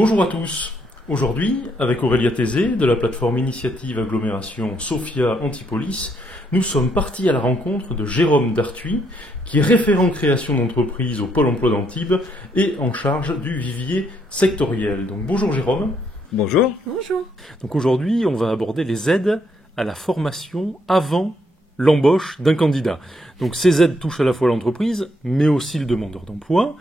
Bonjour à tous. Aujourd'hui, avec Aurélia Thésée de la plateforme Initiative Agglomération Sophia Antipolis, nous sommes partis à la rencontre de Jérôme Dartuy, qui est référent création d'entreprise au Pôle emploi d'Antibes et en charge du vivier sectoriel. Donc bonjour Jérôme. Bonjour. Bonjour. Donc aujourd'hui, on va aborder les aides à la formation avant l'embauche d'un candidat. Donc ces aides touchent à la fois l'entreprise, mais aussi le demandeur d'emploi.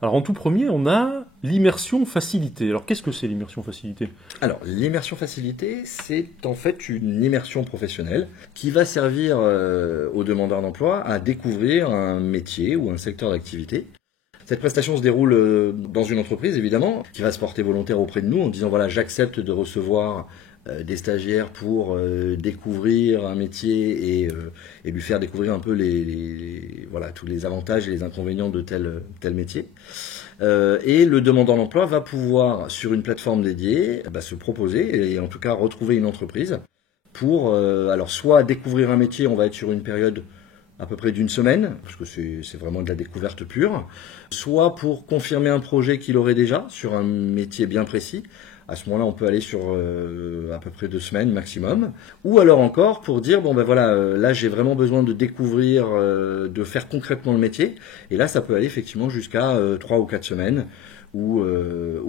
Alors en tout premier, on a l'immersion facilitée. Alors qu'est-ce que c'est l'immersion facilitée ? Alors l'immersion facilitée, c'est en fait une immersion professionnelle qui va servir aux demandeurs d'emploi à découvrir un métier ou un secteur d'activité. Cette prestation se déroule dans une entreprise évidemment, qui va se porter volontaire auprès de nous en disant voilà, j'accepte de recevoir des stagiaires pour découvrir un métier et lui faire découvrir un peu voilà, tous les avantages et les inconvénients de tel métier. Et le demandeur d'emploi va pouvoir, sur une plateforme dédiée, se proposer et en tout cas retrouver une entreprise pour alors soit découvrir un métier, on va être sur une période à peu près d'une semaine, parce que c'est vraiment de la découverte pure, soit pour confirmer un projet qu'il aurait déjà sur un métier bien précis. À ce moment-là, on peut aller sur à peu près 2 semaines maximum. Ou alors encore pour dire, bon ben voilà, là j'ai vraiment besoin de découvrir, de faire concrètement le métier. Et là, ça peut aller effectivement jusqu'à 3 ou 4 semaines où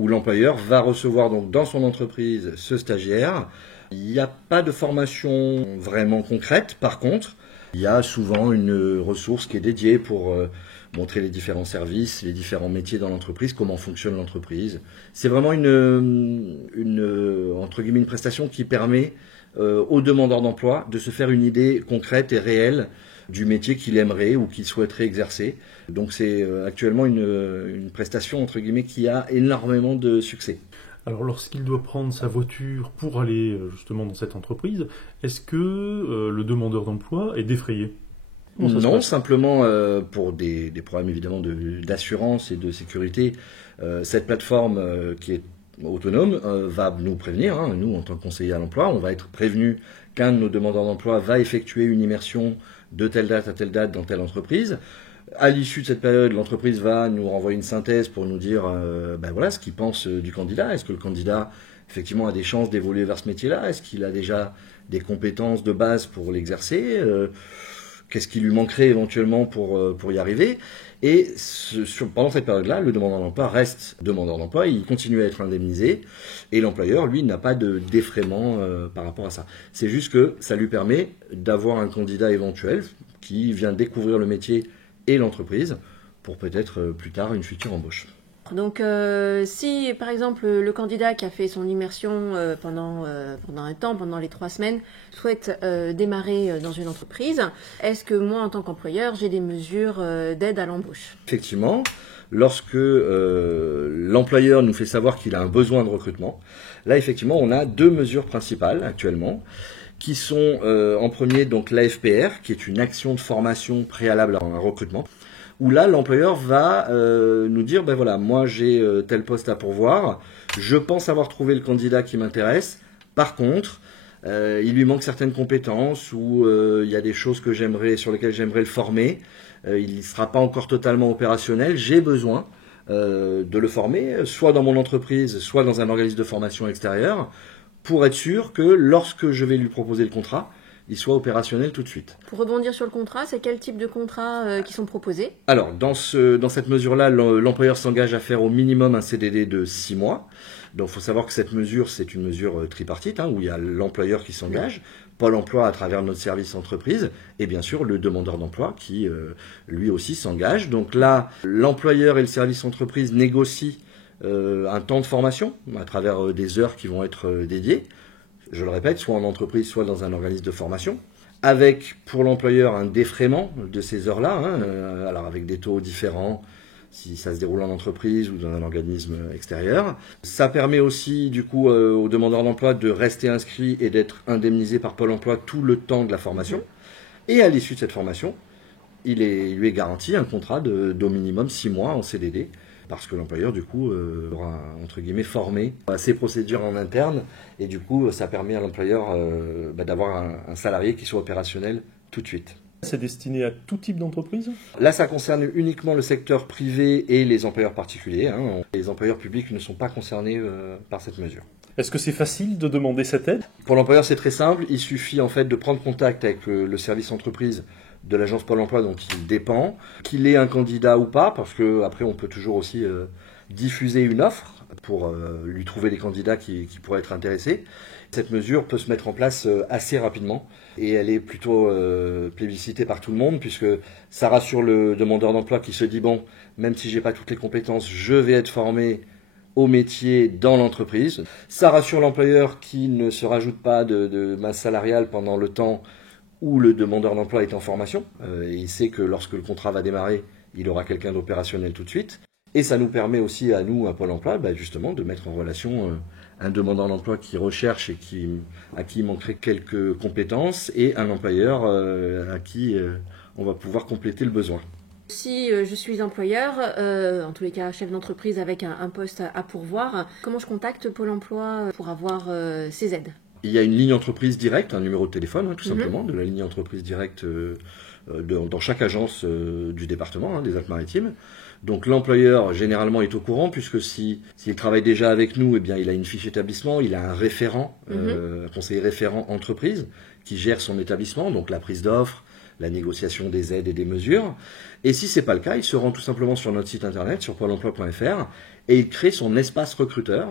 l'employeur va recevoir donc dans son entreprise ce stagiaire. Il n'y a pas de formation vraiment concrète. Par contre, il y a souvent une ressource qui est dédiée pour montrer les différents services, les différents métiers dans l'entreprise, comment fonctionne l'entreprise. C'est vraiment entre guillemets, une prestation qui permet aux demandeurs d'emploi de se faire une idée concrète et réelle du métier qu'il aimerait ou qu'il souhaiterait exercer. Donc c'est actuellement une prestation entre guillemets qui a énormément de succès. Alors lorsqu'il doit prendre sa voiture pour aller justement dans cette entreprise, est-ce que le demandeur d'emploi est défrayé ? Non, simplement pour des problèmes évidemment d'assurance et de sécurité, cette plateforme qui est autonome va nous prévenir, hein, nous en tant que conseiller à l'emploi, on va être prévenu qu'un de nos demandeurs d'emploi va effectuer une immersion de telle date à telle date dans telle entreprise. À l'issue de cette période, l'entreprise va nous renvoyer une synthèse pour nous dire voilà ce qu'il pense du candidat. Est-ce que le candidat effectivement a des chances d'évoluer vers ce métier-là ? Est-ce qu'il a déjà des compétences de base pour l'exercer ? Qu'est-ce qui lui manquerait éventuellement pour y arriver ? Et pendant cette période-là, le demandeur d'emploi reste demandeur d'emploi, il continue à être indemnisé, et l'employeur, lui, n'a pas de défraiement par rapport à ça. C'est juste que ça lui permet d'avoir un candidat éventuel qui vient découvrir le métier et l'entreprise pour peut-être plus tard une future embauche. Donc si par exemple le candidat qui a fait son immersion pendant un temps, pendant les 3 semaines, souhaite démarrer dans une entreprise, est-ce que moi en tant qu'employeur j'ai des mesures d'aide à l'embauche ? Effectivement, lorsque l'employeur nous fait savoir qu'il a un besoin de recrutement, là effectivement on a 2 mesures principales actuellement, qui sont en premier donc l'AFPR, qui est une action de formation préalable à un recrutement, où là l'employeur va nous dire ben voilà, moi j'ai tel poste à pourvoir, je pense avoir trouvé le candidat qui m'intéresse, par contre il lui manque certaines compétences ou il y a des choses sur lesquelles j'aimerais le former, il ne sera pas encore totalement opérationnel, j'ai besoin de le former, soit dans mon entreprise, soit dans un organisme de formation extérieur, pour être sûr que lorsque je vais lui proposer le contrat, il soit opérationnel tout de suite. Pour rebondir sur le contrat, c'est quel type de contrats qui sont proposés ? Alors, dans cette mesure-là, l'employeur s'engage à faire au minimum un CDD de 6 mois. Donc, il faut savoir que cette mesure, c'est une mesure tripartite, où il y a l'employeur qui s'engage, Pôle emploi à travers notre service entreprise, et bien sûr le demandeur d'emploi qui, lui aussi, s'engage. Donc là, l'employeur et le service entreprise négocient un temps de formation à travers des heures qui vont être dédiées. Je le répète, soit en entreprise, soit dans un organisme de formation, avec pour l'employeur un défraiement de ces heures-là, alors avec des taux différents si ça se déroule en entreprise ou dans un organisme extérieur. Ça permet aussi du coup aux demandeurs d'emploi de rester inscrits et d'être indemnisés par Pôle emploi tout le temps de la formation. Et à l'issue de cette formation, il lui est garanti un contrat d'au minimum 6 mois en CDD, parce que l'employeur, du coup, aura, entre guillemets, formé à ces procédures en interne, et du coup, ça permet à l'employeur d'avoir un salarié qui soit opérationnel tout de suite. C'est destiné à tout type d'entreprise? Là, ça concerne uniquement le secteur privé et les employeurs particuliers. Les employeurs publics ne sont pas concernés par cette mesure. Est-ce que c'est facile de demander cette aide? Pour l'employeur, c'est très simple. Il suffit en fait de prendre contact avec le service entreprise de l'agence Pôle emploi dont il dépend, qu'il ait un candidat ou pas, parce que après on peut toujours aussi diffuser une offre pour lui trouver les candidats qui pourraient être intéressés. Cette mesure peut se mettre en place assez rapidement et elle est plutôt plébiscitée par tout le monde puisque ça rassure le demandeur d'emploi qui se dit bon, même si j'ai pas toutes les compétences, je vais être formé au métier dans l'entreprise. Ça rassure l'employeur qui ne se rajoute pas de masse salariale pendant le temps où le demandeur d'emploi est en formation. Et il sait que lorsque le contrat va démarrer, il aura quelqu'un d'opérationnel tout de suite. Et ça nous permet aussi à nous, à Pôle emploi, justement de mettre en relation un demandeur d'emploi qui recherche et à qui il manquerait quelques compétences et un employeur à qui on va pouvoir compléter le besoin. Si je suis employeur, en tous les cas chef d'entreprise avec un poste à pourvoir, comment je contacte Pôle emploi pour avoir ces aides? Il y a une ligne entreprise directe, un numéro de téléphone tout simplement, de la ligne entreprise directe dans chaque agence du département des Alpes-Maritimes. Donc l'employeur généralement est au courant puisque s'il travaille déjà avec nous, eh bien il a une fiche établissement, il a un référent, un conseiller référent entreprise qui gère son établissement, donc la prise d'offres, la négociation des aides et des mesures. Et si c'est pas le cas, il se rend tout simplement sur notre site internet, sur pôle-emploi.fr, et il crée son espace recruteur.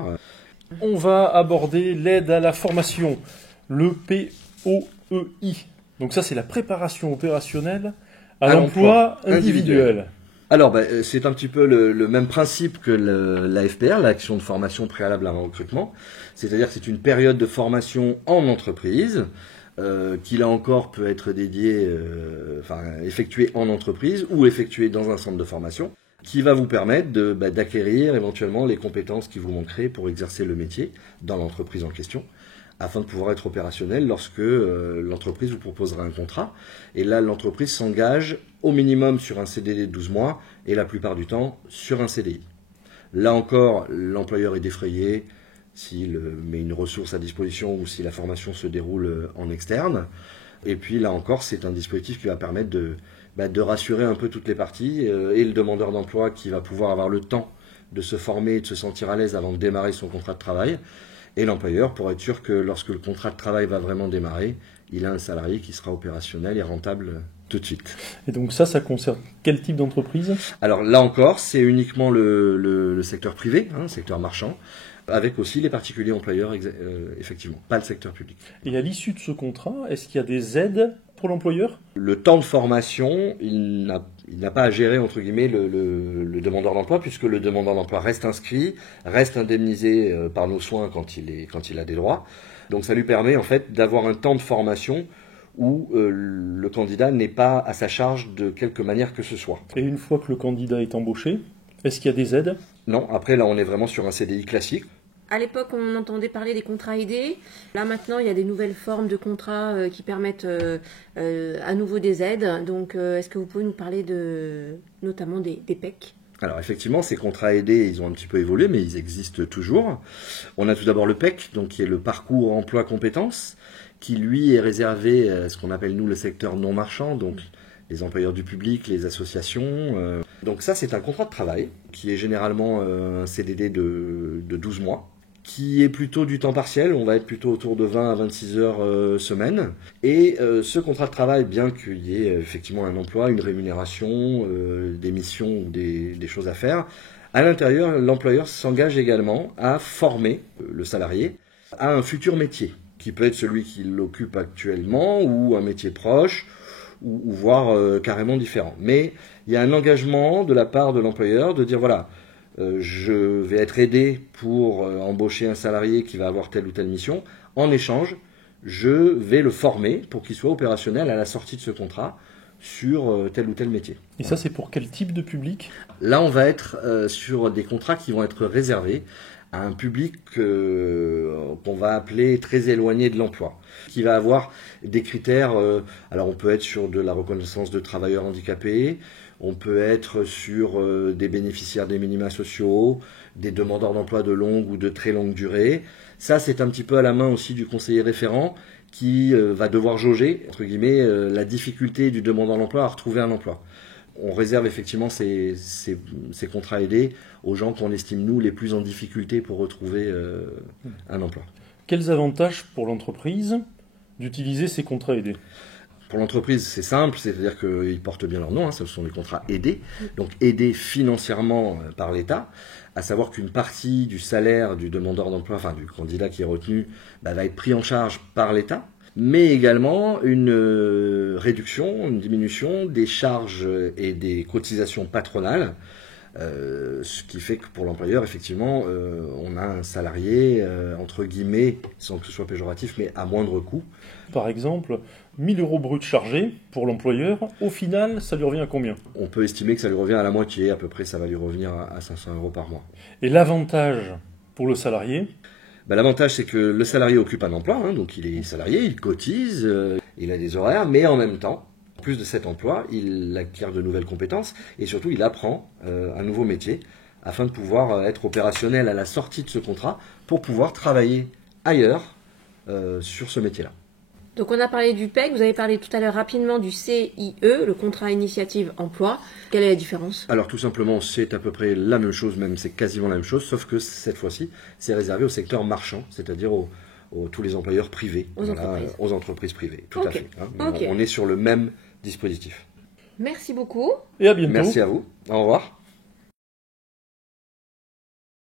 On va aborder l'aide à la formation, le POEI. Donc ça, c'est la préparation opérationnelle à l'emploi individuel. Alors, c'est un petit peu le même principe que l'AFPR, l'action de formation préalable à un recrutement. C'est-à-dire que c'est une période de formation en entreprise, qui là encore peut être dédiée, effectuée en entreprise ou effectuée dans un centre de formation, qui va vous permettre d'acquérir éventuellement les compétences qui vous manqueraient pour exercer le métier dans l'entreprise en question, afin de pouvoir être opérationnel lorsque l'entreprise vous proposera un contrat. Et là, l'entreprise s'engage au minimum sur un CDD de 12 mois et la plupart du temps sur un CDI. Là encore, l'employeur est défrayé s'il met une ressource à disposition ou si la formation se déroule en externe. Et puis là encore, c'est un dispositif qui va permettre de rassurer un peu toutes les parties et le demandeur d'emploi qui va pouvoir avoir le temps de se former et de se sentir à l'aise avant de démarrer son contrat de travail. Et l'employeur pour être sûr que lorsque le contrat de travail va vraiment démarrer, il a un salarié qui sera opérationnel et rentable tout de suite. Et donc ça concerne quel type d'entreprise? Alors là encore, c'est uniquement le secteur privé, secteur marchand, avec aussi les particuliers employeurs, effectivement, pas le secteur public. Et à l'issue de ce contrat, est-ce qu'il y a des aides pour l'employeur? Le temps de formation, il n'a pas à gérer, entre guillemets, le demandeur d'emploi, puisque le demandeur d'emploi reste inscrit, reste indemnisé par nos soins quand il a des droits. Donc ça lui permet en fait d'avoir un temps de formation où le candidat n'est pas à sa charge de quelque manière que ce soit. Et une fois que le candidat est embauché, est-ce qu'il y a des aides? Non, après là on est vraiment sur un CDI classique. À l'époque, on entendait parler des contrats aidés. Là, maintenant, il y a des nouvelles formes de contrats qui permettent à nouveau des aides. Donc, est-ce que vous pouvez nous parler notamment des PEC? Alors, effectivement, ces contrats aidés, ils ont un petit peu évolué, mais ils existent toujours. On a tout d'abord le PEC, donc qui est le parcours emploi-compétences, qui, lui, est réservé à ce qu'on appelle, nous, le secteur non marchand, donc les employeurs du public, les associations. Donc ça, c'est un contrat de travail, qui est généralement un CDD de 12 mois. Qui est plutôt du temps partiel, on va être plutôt autour de 20 à 26 heures semaine. Et ce contrat de travail, bien qu'il y ait effectivement un emploi, une rémunération, des missions ou des choses à faire, à l'intérieur, l'employeur s'engage également à former le salarié à un futur métier, qui peut être celui qu'il occupe actuellement ou un métier proche, ou voire carrément différent. Mais il y a un engagement de la part de l'employeur de dire voilà, je vais être aidé pour embaucher un salarié qui va avoir telle ou telle mission. En échange, je vais le former pour qu'il soit opérationnel à la sortie de ce contrat sur tel ou tel métier. Et ça, c'est pour quel type de public? Là, on va être sur des contrats qui vont être réservés à un public qu'on va appeler très éloigné de l'emploi, qui va avoir des critères. Alors, on peut être sur de la reconnaissance de travailleurs handicapés. On peut être sur des bénéficiaires des minima sociaux, des demandeurs d'emploi de longue ou de très longue durée. Ça, c'est un petit peu à la main aussi du conseiller référent qui va devoir jauger, entre guillemets, la difficulté du demandeur d'emploi à retrouver un emploi. On réserve effectivement ces contrats aidés aux gens qu'on estime, nous, les plus en difficulté pour retrouver un emploi. Quels avantages pour l'entreprise d'utiliser ces contrats aidés ? Pour l'entreprise, c'est simple, c'est-à-dire qu'ils portent bien leur nom, ce sont des contrats aidés, donc aidés financièrement par l'État, à savoir qu'une partie du salaire du demandeur d'emploi, enfin du candidat qui est retenu, va être pris en charge par l'État, mais également une réduction, une diminution des charges et des cotisations patronales, ce qui fait que pour l'employeur, effectivement, on a un salarié, entre guillemets, sans que ce soit péjoratif, mais à moindre coût. Par exemple, 1 000 € bruts chargés pour l'employeur, au final, ça lui revient à combien ? On peut estimer que ça lui revient à la moitié, à peu près, ça va lui revenir à 500 € par mois. Et l'avantage pour le salarié ? L'avantage, c'est que le salarié occupe un emploi, donc il est salarié, il cotise, il a des horaires, mais en même temps, en plus de cet emploi, il acquiert de nouvelles compétences et surtout il apprend un nouveau métier afin de pouvoir être opérationnel à la sortie de ce contrat pour pouvoir travailler ailleurs sur ce métier-là. Donc on a parlé du PEC, vous avez parlé tout à l'heure rapidement du CIE, le contrat initiative emploi. Quelle est la différence ? Alors tout simplement, c'est à peu près la même chose, même c'est quasiment la même chose, sauf que cette fois-ci, c'est réservé au secteur marchand, c'est-à-dire tous les employeurs privés, aux entreprises privées. Tout à fait. Okay. On est sur le même dispositif. Merci beaucoup. Et à bientôt. Merci à vous. Au revoir.